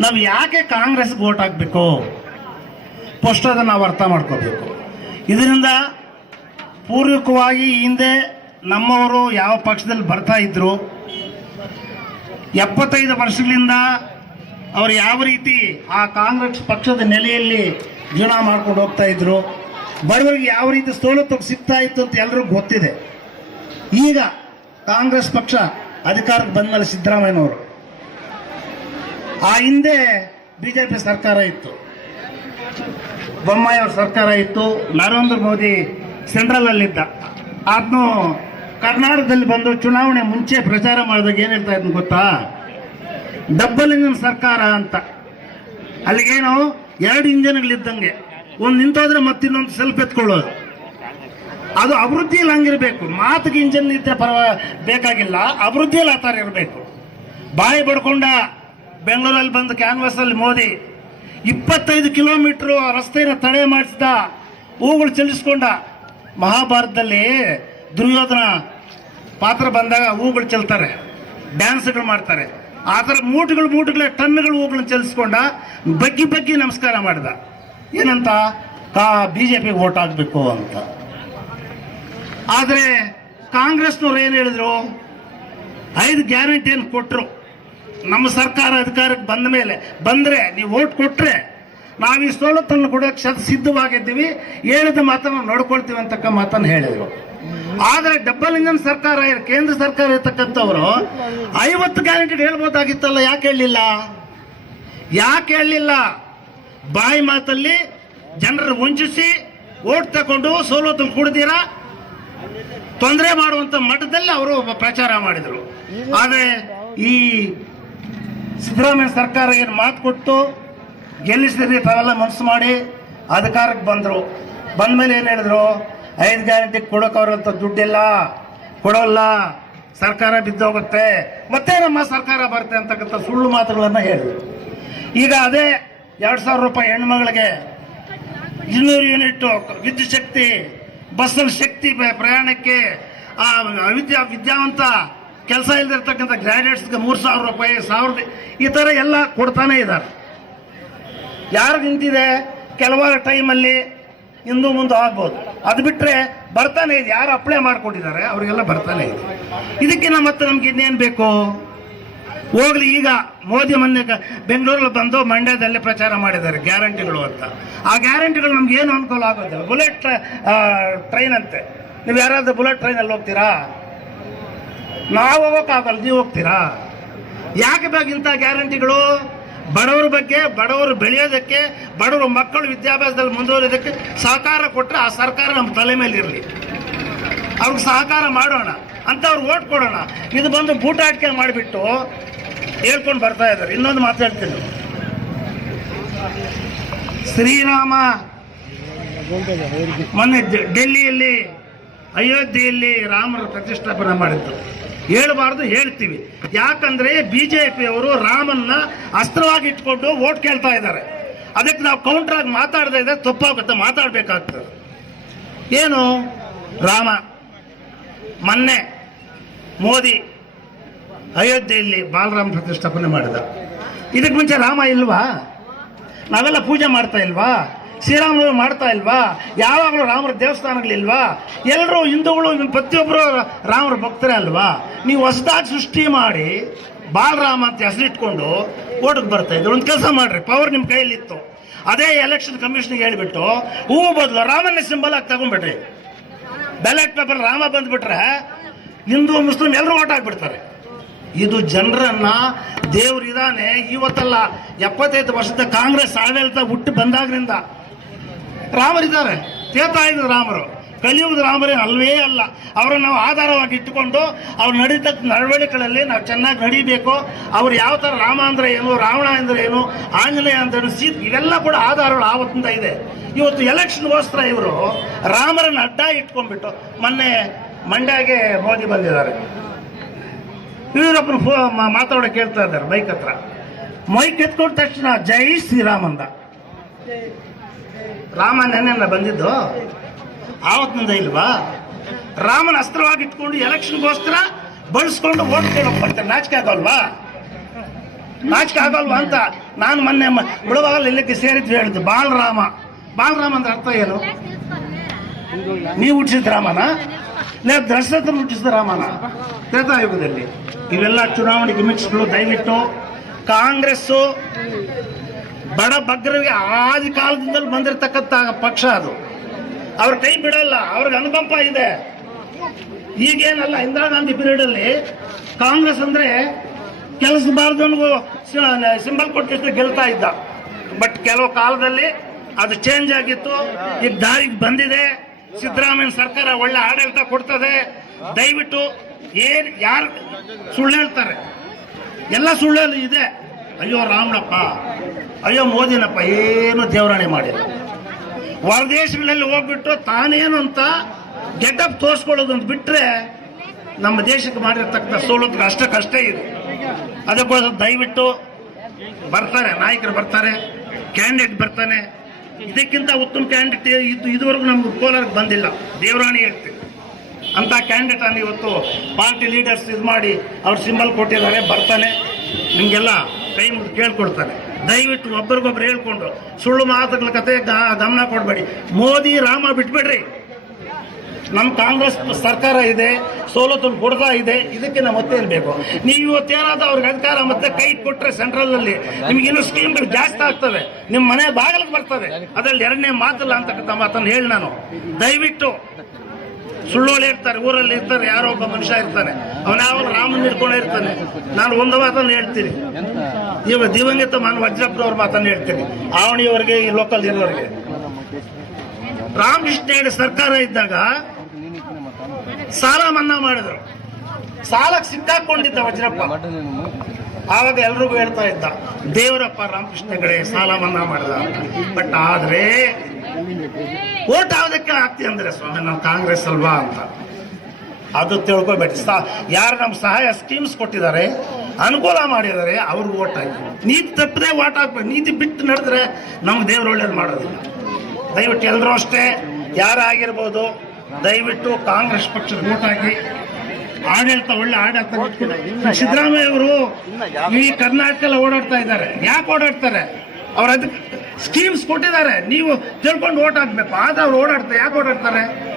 ನಾವು ಯಾಕೆ ಕಾಂಗ್ರೆಸ್ಗೆ ಓಟ್ ಹಾಕಬೇಕು? ಫಸ್ಟ್ ಅದನ್ನು ನಾವು ಅರ್ಥ ಮಾಡ್ಕೋಬೇಕು. ಇದರಿಂದ ಪೂರ್ವಕವಾಗಿ ಹಿಂದೆ ನಮ್ಮವರು ಯಾವ ಪಕ್ಷದಲ್ಲಿ ಬರ್ತಾ ಇದ್ರು, ಎಪ್ಪತ್ತೈದು ವರ್ಷಗಳಿಂದ ಅವರು ಯಾವ ರೀತಿ ಆ ಕಾಂಗ್ರೆಸ್ ಪಕ್ಷದ ನೆಲೆಯಲ್ಲಿ ಜೀವನ ಮಾಡ್ಕೊಂಡು ಹೋಗ್ತಾ ಇದ್ರು, ಬಡವರಿಗೆ ಯಾವ ರೀತಿ ಸವಲತ್ತು ಸಿಗ್ತಾ ಇತ್ತು ಅಂತ ಎಲ್ರಿಗೂ ಗೊತ್ತಿದೆ. ಈಗ ಕಾಂಗ್ರೆಸ್ ಪಕ್ಷ ಅಧಿಕಾರಕ್ಕೆ ಬಂದ ಮೇಲೆ ಸಿದ್ದರಾಮಯ್ಯನವರು ಆ ಹಿಂದೆ ಬಿಜೆಪಿ ಸರ್ಕಾರ ಇತ್ತು. ಬೊಮ್ಮಾಯಿ ಅವ್ರ ಸರ್ಕಾರ ಇತ್ತು. ನರೇಂದ್ರ ಮೋದಿ ಸೆಂಟ್ರಲ್ ಅಲ್ಲಿದ್ದ. ಅದನ್ನು ಕರ್ನಾಟಕದಲ್ಲಿ ಬಂದು ಚುನಾವಣೆ ಮುಂಚೆ ಪ್ರಚಾರ ಮಾಡಿದಾಗ ಏನು ಹೇಳ್ತಾ ಗೊತ್ತಾ? ಡಬ್ಬಲ್ ಇಂಜಿನ್ ಸರ್ಕಾರ ಅಂತ. ಅಲ್ಲಿಗೇನು ಎರಡು ಇಂಜಿನ್ಗಳಿದ್ದಂಗೆ ಒಂದು ನಿಂತೋದ್ರೆ ಮತ್ತಿನ್ನೊಂದು ಸೆಲ್ಫ್ ಎತ್ಕೊಳ್ಳೋದು. ಅದು ಅಭಿವೃದ್ಧಿಯಲ್ಲಿ ಹಂಗಿರ್ಬೇಕು. ಮಾತಿಗೆ ಇಂಜಿನ್ ಇದ್ರೆ ಪರವ, ಬೇಕಾಗಿಲ್ಲ. ಅಭಿವೃದ್ಧಿಯಲ್ಲಿ ಆ ಥರ ಇರಬೇಕು. ಬಾಯಿ ಬಡ್ಕೊಂಡ ಬೆಂಗಳೂರಲ್ಲಿ ಬಂದು ಕ್ಯಾನ್ವಾಸ್ ಅಲ್ಲಿ ಮೋದಿ ಇಪ್ಪತ್ತೈದು ಕಿಲೋಮೀಟರ್ ರಸ್ತೆಯನ್ನು ತಡೆ ಮಾಡಿಸಿದ ಹೂಗಳು ಚಲಿಸ್ಕೊಂಡ ಮಹಾಭಾರತದಲ್ಲಿ ದುರ್ಯೋಧನ ಪಾತ್ರ ಬಂದಾಗ ಹೂಗಳು ಚೆಲ್ತಾರೆ ಡ್ಯಾನ್ಸ್ಗಳು ಮಾಡ್ತಾರೆ. ಆ ಥರ ಮೂಟುಗಳು ಮೂಟುಗಳ ಟನ್ಗಳು ಹೂಗಳನ್ನ ಚಲಿಸ್ಕೊಂಡ ಬಗ್ಗಿ ಬಗ್ಗಿ ನಮಸ್ಕಾರ ಮಾಡಿದ. ಏನಂತ? ಕಾ ಬಿ ಜೆ ಪಿಗೆ ಓಟ್ ಹಾಕಬೇಕು ಅಂತ. ಆದರೆ ಕಾಂಗ್ರೆಸ್ನವ್ರು ಏನು ಹೇಳಿದ್ರು? ಐದು ಗ್ಯಾರಂಟಿಯನ್ನು ಕೊಟ್ಟರು ನಮ್ಮ ಸರ್ಕಾರ ಅಧಿಕಾರಕ್ಕೆ ಬಂದ ಮೇಲೆ ಬಂದರೆ ನೀವು ಓಟ್ ಕೊಟ್ಟರೆ ನಾವು ಈ ಸವಲತ್ತನ್ನು ಕೊಡೋಕ್ಕೆ ಶತ ಸಿದ್ಧವಾಗಿದ್ದೀವಿ. ಹೇಳಿದ ಮಾತನ್ನು ನೋಡ್ಕೊಳ್ತೀವಿ ಅಂತಕ್ಕ ಮಾತನ್ನು ಹೇಳಿದರು. ಆದರೆ ಡಬ್ಬಲ್ ಇಂಜನ್ ಸರ್ಕಾರ ಕೇಂದ್ರ ಸರ್ಕಾರ ಇರ್ತಕ್ಕಂಥವ್ರು ಐವತ್ತು ಗ್ಯಾರಂಟಿ ಹೇಳ್ಬೋದಾಗಿತ್ತಲ್ಲ, ಯಾಕೆ ಹೇಳಲಿಲ್ಲ? ಯಾಕೆ ಹೇಳಲಿಲ್ಲ? ಬಾಯಿ ಮಾತಲ್ಲಿ ಜನರು ವಂಚಿಸಿ ಓಟ್ ತಗೊಂಡು ಸವಲತ್ತು ಕೊಡ್ತೀರಾ? ತೊಂದರೆ ಮಾಡುವಂತ ಮಟ್ಟದಲ್ಲಿ ಅವರು ಪ್ರಚಾರ ಮಾಡಿದರು. ಆದರೆ ಈ ಸಿದ್ದರಾಮಯ್ಯ ಸರ್ಕಾರ ಏನು ಮಾತು ಕೊಟ್ಟು ಗೆಲ್ಲಿಸಿದ್ರಿ ತಾವೆಲ್ಲ ಮನಸ್ಸು ಮಾಡಿ ಅಧಿಕಾರಕ್ಕೆ ಬಂದರು. ಬಂದ ಮೇಲೆ ಏನು ಹೇಳಿದ್ರು? ಐದು ಗ್ಯಾರಂಟಿ ಕೊಡೋಕ್ಕವ್ರಂಥ ದುಡ್ಡಿಲ್ಲ, ಕೊಡೋಲ್ಲ, ಸರ್ಕಾರ ಬಿದ್ದೋಗುತ್ತೆ ಮತ್ತೆ ನಮ್ಮ ಸರ್ಕಾರ ಬರುತ್ತೆ ಅಂತಕ್ಕಂಥ ಸುಳ್ಳು ಮಾತುಗಳನ್ನು ಹೇಳಿದ್ರು. ಈಗ ಅದೇ ಎರಡು ಸಾವಿರ ರೂಪಾಯಿ ಹೆಣ್ಮಗಳಿಗೆ ಇನ್ನೂರು ಯೂನಿಟ್ ವಿದ್ಯುತ್ ಶಕ್ತಿ, ಬಸ್ಸಲ್ಲಿ ಶಕ್ತಿ ಪ್ರಯಾಣಕ್ಕೆ ಆ ವಿದ್ಯಾ ವಿದ್ಯಾವಂತ ಕೆಲಸ ಇಲ್ದಿರ್ತಕ್ಕಂಥ ಗ್ರಾಡ್ಯುಯೇಟ್ಸ್ಗೆ ಮೂರು ಸಾವಿರ ರೂಪಾಯಿ, ಸಾವಿರದ ಈ ಥರ ಎಲ್ಲ ಕೊಡ್ತಾನೆ ಇದ್ದಾರೆ. ಯಾರು ನಿಂತಿದೆ? ಕೆಲವಾರು ಟೈಮಲ್ಲಿ ಹಿಂದೂ ಮುಂದೆ ಆಗ್ಬೋದು. ಅದು ಬಿಟ್ಟರೆ ಬರ್ತಾನೆ ಇದೆ. ಯಾರು ಅಪ್ಲೈ ಮಾಡ್ಕೊಂಡಿದ್ದಾರೆ? ಅವರಿಗೆಲ್ಲ ಬರ್ತಾನೆ ಇದೆ. ಇದಕ್ಕಿಂತ ಮತ್ತೆ ನಮ್ಗೆ ಇನ್ನೇನು ಬೇಕು? ಹೋಗ್ಲಿ, ಈಗ ಮೋದಿ ಮೊನ್ನೆ ಬೆಂಗಳೂರಲ್ಲಿ ಬಂದು ಮಂಡ್ಯದಲ್ಲಿ ಪ್ರಚಾರ ಮಾಡಿದ್ದಾರೆ, ಗ್ಯಾರಂಟಿಗಳು ಅಂತ. ಆ ಗ್ಯಾರಂಟಿಗಳು ನಮ್ಗೆ ಏನು ಅನುಕೂಲ ಆಗೋದಿಲ್ಲ. ಬುಲೆಟ್ ಟ್ರೈನ್ ಅಂತೆ. ನೀವು ಯಾರಾದರೂ ಬುಲೆಟ್ ಟ್ರೈನಲ್ಲಿ ಹೋಗ್ತೀರಾ? ನಾವು ಹೋಗೋಕ್ಕಾಗಲ್ಲ ನೀವು ಹೋಗ್ತೀರಾ? ಯಾಕೆ ಬೇಕು ಇಂಥ ಗ್ಯಾರಂಟಿಗಳು? ಬಡವರ ಬಗ್ಗೆ, ಬಡವರು ಬೆಳೆಯೋದಕ್ಕೆ, ಬಡವರ ಮಕ್ಕಳು ವಿದ್ಯಾಭ್ಯಾಸದಲ್ಲಿ ಮುಂದುವರಿಯೋದಕ್ಕೆ ಸಹಕಾರ ಕೊಟ್ಟರೆ ಆ ಸರ್ಕಾರ ನಮ್ಮ ತಲೆ ಮೇಲೆ ಇರಲಿ. ಅವ್ರಿಗೆ ಸಹಕಾರ ಮಾಡೋಣ ಅಂತ ಅವ್ರು ಓಟ್ ಕೊಡೋಣ. ಇದು ಬಂದು ಬೂಟಾಟಿಕೆ ಮಾಡಿಬಿಟ್ಟು ಹೇಳ್ಕೊಂಡು ಬರ್ತಾ ಇದ್ದಾರೆ. ಇನ್ನೊಂದು ಮಾತಾಡ್ತೀನಿ ಶ್ರೀರಾಮ, ಮೊನ್ನೆ ಡೆಲ್ಲಿಯಲ್ಲಿ, ಅಯೋಧ್ಯೆಯಲ್ಲಿ ರಾಮರ ಪ್ರತಿಷ್ಠಾಪನೆ ಮಾಡಿದ್ದು ಹೇಳಬಾರ್ದು, ಹೇಳ್ತೀವಿ. ಯಾಕಂದ್ರೆ ಬಿಜೆಪಿ ಅವರು ರಾಮನ್ನ ಅಸ್ತ್ರವಾಗಿ ಇಟ್ಕೊಂಡು ಓಟ್ ಕೇಳ್ತಾ ಇದ್ದಾರೆ. ಅದಕ್ಕೆ ನಾವು ಕೌಂಟರ್ ಆಗಿ ಮಾತಾಡದೇ ಇದ್ರೆ ತಪ್ಪಾಗುತ್ತೆ, ಮಾತಾಡ್ಬೇಕಾಗ್ತದೆ. ಏನು? ರಾಮ, ಮೊನ್ನೆ ಮೋದಿ ಅಯೋಧ್ಯೆಯಲ್ಲಿ ಬಾಲರಾಮ ಪ್ರತಿಷ್ಠಾಪನೆ ಮಾಡಿದ. ಇದಕ್ಕೆ ಮುಂಚೆ ರಾಮ ಇಲ್ವಾ? ನಾವೆಲ್ಲ ಪೂಜೆ ಮಾಡ್ತಾ ಇಲ್ವಾ? ಶ್ರೀರಾಮನವಮಿ ಮಾಡ್ತಾ ಇಲ್ವಾ? ಯಾವಾಗಲೂ ರಾಮರ ದೇವಸ್ಥಾನಗಳಿಲ್ವಾ ಎಲ್ಲರೂ ಹಿಂದೂಗಳು ನಿಮ್ಮ ಪ್ರತಿಯೊಬ್ಬರು ರಾಮರ ಭಕ್ತರೇ ಅಲ್ವಾ? ನೀವು ಹೊಸದಾಗಿ ಸೃಷ್ಟಿ ಮಾಡಿ ಬಾಲರಾಮ ಅಂತ ಹೆಸರಿಟ್ಕೊಂಡು ಓಟಕ್ಕೆ ಬರ್ತಾ ಇದ್ರು. ಒಂದು ಕೆಲಸ ಮಾಡ್ರಿ ಪವರ್ ನಿಮ್ಮ ಕೈಯಲ್ಲಿತ್ತು. ಅದೇ ಎಲೆಕ್ಷನ್ ಕಮಿಷನ್ಗೆ ಹೇಳಿಬಿಟ್ಟು ಹೂವು ಬದಲು ರಾಮನ ಸಿಂಬಲ್ ಆಗಿ ತಗೊಂಡ್ಬಿಟ್ರಿ. ಬ್ಯಾಲೆಟ್ ಪೇಪರ್ ರಾಮ ಬಂದ್ಬಿಟ್ರೆ ಹಿಂದೂ, ಮುಸ್ಲಿಂ ಎಲ್ಲರೂ ಓಟ್ ಹಾಕ್ಬಿಡ್ತಾರೆ ಇದು ಜನರನ್ನ ದೇವ್ರಿದಾನೆ. ಇವತ್ತಲ್ಲ ಎಪ್ಪತ್ತೈದು ವರ್ಷದ ಕಾಂಗ್ರೆಸ್ ಆಡಳಿತ ಹುಟ್ಟು ಬಂದಾಗ್ರಿಂದ ರಾಮರಿದ್ದಾರೆ. ತೇತಾ ಇದ್ರು ರಾಮರು. ಕಲಿಯುವುದು ರಾಮರೇ ಅಲ್ವೇ ಅಲ್ಲ. ಅವರನ್ನು ನಾವು ಆಧಾರವಾಗಿ ಇಟ್ಟುಕೊಂಡು ಅವ್ರು ನಡೀತಕ್ಕ ನಡವಳಿಕೆಗಳಲ್ಲಿ ನಾವು ಚೆನ್ನಾಗಿ ನಡೀಬೇಕು. ಅವ್ರು ಯಾವ ಥರ ರಾಮ ಅಂದರೆ ಏನು, ರಾವಣ ಅಂದರೆ ಏನು, ಆಂಜನೇಯ ಅಂದ್ರೆ ಏನು, ಸೀತ್ ಇವೆಲ್ಲ ಕೂಡ ಆಧಾರಗಳು ಆವತ್ತಿಂದ ಇದೆ. ಇವತ್ತು ಎಲೆಕ್ಷನ್ಗೋಸ್ಕರ ಇವರು ರಾಮರನ್ನು ಅಡ್ಡ ಇಟ್ಕೊಂಡ್ಬಿಟ್ಟು ಮೊನ್ನೆ ಮಂಡ್ಯಗೆ ಮೋದಿ ಬಂದಿದ್ದಾರೆ. ಯಡಿಯೂರಪ್ಪನ ಫೋ ಮಾತಾಡೋ ಕೇಳ್ತಾ ಇದ್ದಾರೆ ಮೈಕ್ ಹತ್ರ. ಮೈಕ್ ಎತ್ಕೊಂಡ ತಕ್ಷಣ ಜೈ ಶ್ರೀರಾಮಂದ ರಾಮ ನೆನ್ನೆಲ್ಲ ಬಂದಿದ್ದು? ಆವತ್ತಿನಿಂದ ಇಲ್ವಾ? ರಾಮನ ಅಸ್ತ್ರವಾಗಿ ಇಟ್ಕೊಂಡು ಎಲೆಕ್ಷನ್ಗೋಸ್ಕರ ಬಳಸ್ಕೊಂಡು ಓಟ್ ಕೇಳೋಕೆ ನಾಚಿಕೆ ಆಗೋಲ್ವಾ? ನಾಚಿಕೆ ಆಗೋಲ್ವಾ ಅಂತ ನಾನು ಮೊನ್ನೆ ಬಿಡುವಾಗಲ್ಲ ಇಲ್ಲಕ್ಕೆ ಸೇರಿದ್ವಿ ಹೇಳಿದ್ದು, ಬಾಲರಾಮ. ಬಾಲರಾಮ ಅಂದ್ರೆ ಅರ್ಥ ಏನು? ನೀವು ಹುಟ್ಟಿಸಿದ ರಾಮನ? ನೀವು ದಶರಥನ ಹುಟ್ಟಿಸಿದ ರಾಮನ? ತ್ರೇತಾಯುಗದಲ್ಲಿ ಇವೆಲ್ಲ ಚುನಾವಣೆ ಗಿಮಿಕ್ಸ್ಗಳು ದಯವಿಟ್ಟು. ಕಾಂಗ್ರೆಸ್ಸು ಬಡ ಬಗ್ಗರಿಗೆ ಆದಿ ಕಾಲದಿಂದಲೂ ಬಂದಿರತಕ್ಕಂತ ಪಕ್ಷ ಅದು. ಅವ್ರ ಕೈ ಬಿಡಲ್ಲ, ಅವ್ರಿಗೆ ಅನುಕಂಪ ಇದೆ. ಈಗೇನಲ್ಲ, ಇಂದಿರಾ ಗಾಂಧಿ ಪೀರಿಯಡ್ ಅಲ್ಲಿ ಕಾಂಗ್ರೆಸ್ ಅಂದ್ರೆ ಕೆಲಸ ಬಾರ್ದವನಿಗೂ ಸಿಂಬಲ್ ಕೊಟ್ಟಿಷ್ಟು ಗೆಲ್ತಾ ಇದ್ದ. ಬಟ್ ಕೆಲವು ಕಾಲದಲ್ಲಿ ಅದು ಚೇಂಜ್ ಆಗಿತ್ತು. ಈ ದಾರಿಗೆ ಬಂದಿದೆ. ಸಿದ್ದರಾಮಯ್ಯ ಸರ್ಕಾರ ಒಳ್ಳೆ ಆಡಳಿತ ಕೊಡ್ತದೆ. ದಯವಿಟ್ಟು ಏನ್, ಯಾರು ಸುಳ್ಳು ಹೇಳ್ತಾರೆ? ಎಲ್ಲ ಸುಳ್ಳಲ್ಲಿ ಇದೆ. ಅಯ್ಯೋ ರಾಮನಪ್ಪ ಅಯ್ಯೋ ಮೋದಿನಪ್ಪ, ಏನು ದೇವರಾಣೆ ಮಾಡಿಲ್ಲ. ಹೊರದೇಶಗಳಲ್ಲಿ ಹೋಗ್ಬಿಟ್ಟು ತಾನೇನು ಅಂತ ಗೆಟಪ್ ತೋರಿಸ್ಕೊಳ್ಳೋದು ಅಂತ ಬಿಟ್ರೆ ನಮ್ಮ ದೇಶಕ್ಕೆ ಮಾಡಿರ್ತಕ್ಕಂಥ ಸೋಲುತ್ತೆ ಕಷ್ಟ ಇದೆ. ಅದಕ್ಕೋಸ್ಕರ ದಯವಿಟ್ಟು ಬರ್ತಾರೆ, ನಾಯಕರು ಬರ್ತಾರೆ ಕ್ಯಾಂಡಿಡೇಟ್ ಬರ್ತಾನೆ. ಇದಕ್ಕಿಂತ ಉತ್ತಮ ಕ್ಯಾಂಡಿಡೇಟ್ ಇದು ಇದುವರೆಗೂ ನಮ್ಗೆ ಕೋಲಾರಕ್ಕೆ ಬಂದಿಲ್ಲ. ದೇವರಾಣಿ ಹೇಳ್ತೀವಿ. ಅಂತ ಕ್ಯಾಂಡಿಡೇಟ್ ಅನ್ನು ಇವತ್ತು ಪಾರ್ಟಿ ಲೀಡರ್ಸ್ ಇದು ಮಾಡಿ ಅವ್ರು ಸಿಂಬಲ್ ಕೊಟ್ಟಿದ್ದಾರೆ, ಬರ್ತಾನೆ. ನಿಮಗೆಲ್ಲ ಕೈ ಮುಗಿದು ಕೇಳ್ಕೊಡ್ತಾರೆ ದಯವಿಟ್ಟು ಒಬ್ಬರಿಗೊಬ್ರು ಹೇಳ್ಕೊಂಡು ಸುಳ್ಳು ಮಾತುಗಳ ಕತೆ ಗಮನ ಕೊಡಬೇಡಿ. ಮೋದಿ, ರಾಮ ಬಿಟ್ಬಿಡ್ರಿ. ನಮ್ಮ ಕಾಂಗ್ರೆಸ್ ಸರ್ಕಾರ ಇದೆ ಸೋಲತ್ತು ಕೊಡ್ತಾ ಇದೆ, ಇದಕ್ಕೆ ನಾವು ಮತ್ತೆ ಬೇಕು ನೀವು ಇವತ್ತೇನಾದ್ರೂ ಅವ್ರಿಗೆ ಅಧಿಕಾರ ಮತ್ತೆ ಕೈ ಕೊಟ್ಟರೆ ಸೆಂಟ್ರಲ್ ಅಲ್ಲಿ, ನಿಮ್ಗೆ ಇನ್ನೂ ಸ್ಕೀಮ್ಗಳು ಜಾಸ್ತಿ ಆಗ್ತವೆ. ನಿಮ್ಮ ಮನೆ ಬಾಗಿಲಿಗೆ ಬರ್ತವೆ. ಅದ್ರಲ್ಲಿ ಎರಡನೇ ಮಾತಲ್ಲ ಅಂತಕ್ಕಂಥ ಮಾತನ್ನು ಹೇಳಿ ನಾನು. ದಯವಿಟ್ಟು ಸುಳ್ಳೋಳು ಇರ್ತಾರೆ ಊರಲ್ಲಿ ಇರ್ತಾರೆ, ಯಾರೋ ಒಬ್ಬ ಮನುಷ್ಯ ಇರ್ತಾನೆ. ಅವನ ಯಾವ ರಾಮನ್ ಹಿಡ್ಕೊಂಡೇ ಇರ್ತಾನೆ. ನಾನು ಒಂದು ಮಾತನ್ನು ಹೇಳ್ತೀನಿ. ಇವ ದಿವಂಗತ ಮಾನ್ ವಜ್ರಪ್ಪನವ್ರ ಮಾತನ್ನು ಹೇಳ್ತೀನಿ. ಆವಣಿಯವರಿಗೆ, ಈ ಲೋಕಲ್ ಇರೋರಿಗೆ ರಾಮಕೃಷ್ಣ ಹೇಳಿ ಸರ್ಕಾರ ಇದ್ದಾಗ ಸಾಲ ಮನ್ನಾ ಮಾಡಿದ್ರು. ಸಾಲಕ್ಕೆ ಸಿಕ್ಕಾಕೊಂಡಿದ್ದ ವಜ್ರಪ್ಪ. ಆವಾಗ ಎಲ್ರಿಗೂ ಹೇಳ್ತಾ ಇದ್ದ, ದೇವರಪ್ಪ ರಾಮಕೃಷ್ಣಗಳೇ ಸಾಲ ಮನ್ನಾ ಮಾಡಿದ. ಬಟ್ ಆದ್ರೆ ಓಟ್ ಯಾವುದಕ್ಕೆ ಹಾಕ್ತಿ ಅಂದ್ರೆ ಸ್ವಾಮಿ ನಾವು ಕಾಂಗ್ರೆಸ್ ಅಲ್ವಾ ಅಂತ. ಅದು ತಿಳ್ಕೊಬೇಡಿ ಯಾರು ನಮ್ಮ ಸಹಾಯ ಸ್ಕೀಮ್ಸ್ ಕೊಟ್ಟಿದ್ದಾರೆ, ಅನುಕೂಲ ಮಾಡಿದ್ದಾರೆ ಅವ್ರಿಗೆ ಓಟ್ ಹಾಕಿ ನೀತಿ ತಪ್ಪದೆ ಓಟ್ ಹಾಕ್ಬೇಕು ನೀತಿ ಬಿಟ್ಟು ನಡೆದ್ರೆ ನಮ್ಗೆ ದೇವ್ರು ಒಳ್ಳೇದು ಮಾಡೋದಿಲ್ಲ. ದಯವಿಟ್ಟು ಎಲ್ಲರೂ ಅಷ್ಟೇ ಯಾರಾಗಿರ್ಬೋದು ದಯವಿಟ್ಟು ಕಾಂಗ್ರೆಸ್ ಪಕ್ಷದ ಓಟ್ ಹಾಕಿ. ಆಡಳಿತ ಒಳ್ಳೆ ಆಡಳಿತ ಸಿದ್ದರಾಮಯ್ಯ ಅವರು ಈ ಕರ್ನಾಟಕ ಓಡಾಡ್ತಾ ಇದ್ದಾರೆ. ಯಾಕೆ ಓಡಾಡ್ತಾರೆ? ಅವ್ರ ಅದಕ್ಕೆ ಸ್ಕೀಮ್ಸ್ ಕೊಟ್ಟಿದ್ದಾರೆ. ನೀವು ತಿಳ್ಕೊಂಡು ಓಟ್ ಹಾಕ್ಬೇಕು. ಆದ್ರೆ ಅವ್ರು ಓಡಾಡ್ತಾರೆ. ಯಾಕೆ ಓಡಾಡ್ತಾರೆ?